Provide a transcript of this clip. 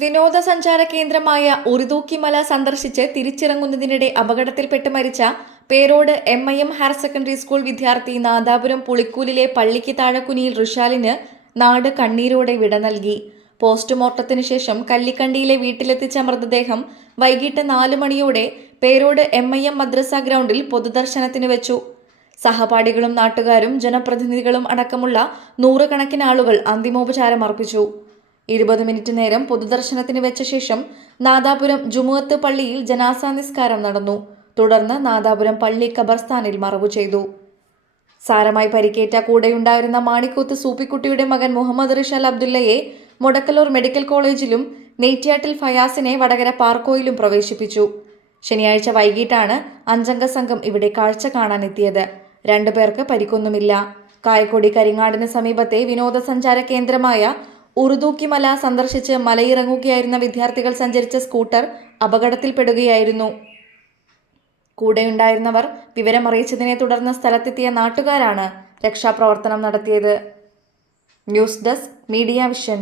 വിനോദസഞ്ചാര കേന്ദ്രമായ ഉറിതൂക്കിമല സന്ദർശിച്ച് തിരിച്ചിറങ്ങുന്നതിനിടെ അപകടത്തിൽപ്പെട്ട് മരിച്ച പേരോട് M I M higher secondary school വിദ്യാർത്ഥി നാദാപുരം പുളിക്കൂലിലെ പള്ളിക്ക് താഴക്കുനിയിൽ റിഷാലിന് നാട് കണ്ണീരോടെ വിട നൽകി. പോസ്റ്റ്മോർട്ടത്തിന് ശേഷം കല്ലിക്കണ്ടിയിലെ വീട്ടിലെത്തിച്ച മൃതദേഹം വൈകിട്ട് നാല് മണിയോടെ പേരോട് എം ഐ എം മദ്രസ ഗ്രൗണ്ടിൽ പൊതുദർശനത്തിന് വെച്ചു. സഹപാഠികളും നാട്ടുകാരും ജനപ്രതിനിധികളും അടക്കമുള്ള നൂറുകണക്കിന് ആളുകൾ അന്തിമോപചാരം അർപ്പിച്ചു ഇരുപത് മിനിറ്റ് നേരം പൊതുദർശനത്തിന് വെച്ച ശേഷം നാദാപുരം ജുമുഅത്ത് പള്ളിയിൽ ജനാസ നിസ്കാരം നടന്നു. തുടർന്ന് നാദാപുരം പള്ളി ഖബർസ്ഥാനിൽ മറവു ചെയ്തു. സാരമായി പരിക്കേറ്റ കൂടെയുണ്ടായിരുന്ന മാണിക്കൂത്ത് സൂപ്പിക്കുട്ടിയുടെ മകൻ മുഹമ്മദ് റിഷാൽ അബ്ദുള്ളയെ മുടക്കലൂർ മെഡിക്കൽ കോളേജിലും നെയ്റ്റ്യാട്ടിൽ ഫയാസിനെ വടകര പാർക്കോയിലും പ്രവേശിപ്പിച്ചു. ശനിയാഴ്ച വൈകിട്ടാണ് അഞ്ചംഗ സംഘം ഇവിടെ കാഴ്ച കാണാനെത്തിയത്. രണ്ടുപേർക്ക് പരിക്കൊന്നുമില്ല. കായക്കൊടി കരിങ്ങാടിന് സമീപത്തെ വിനോദസഞ്ചാര കേന്ദ്രമായ ഉറുദൂക്കിമല സന്ദർശിച്ച് മലയിറങ്ങുകയായിരുന്ന വിദ്യാർത്ഥികൾ സഞ്ചരിച്ച സ്കൂട്ടർ അപകടത്തിൽപ്പെടുകയായിരുന്നു. കൂടെയുണ്ടായിരുന്നവർ വിവരമറിയിച്ചതിനെ തുടർന്ന് സ്ഥലത്തെത്തിയ നാട്ടുകാരാണ് രക്ഷാപ്രവർത്തനം നടത്തിയത്. News Desk Media Vision.